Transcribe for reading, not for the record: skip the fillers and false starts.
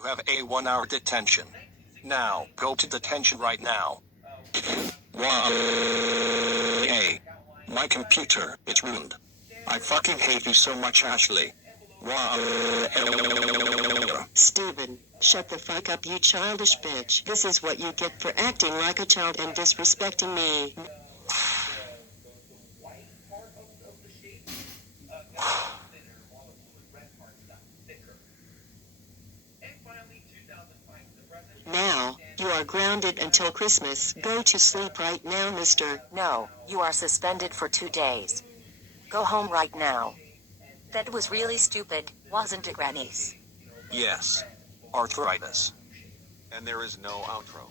You have a 1-hour detention. Now, go to detention right now. Wow. Hey. My computer, it's ruined. I fucking hate you so much, Ashley. Wow. Steven, shut the fuck up, you childish bitch. This is what you get for acting like a child and disrespecting me. Now, you are grounded until Christmas. Go to sleep right now, mister. No, you are suspended for 2 days. Go home right now. That was really stupid, wasn't it, Grannies? Yes. Arthritis. And there is no outro.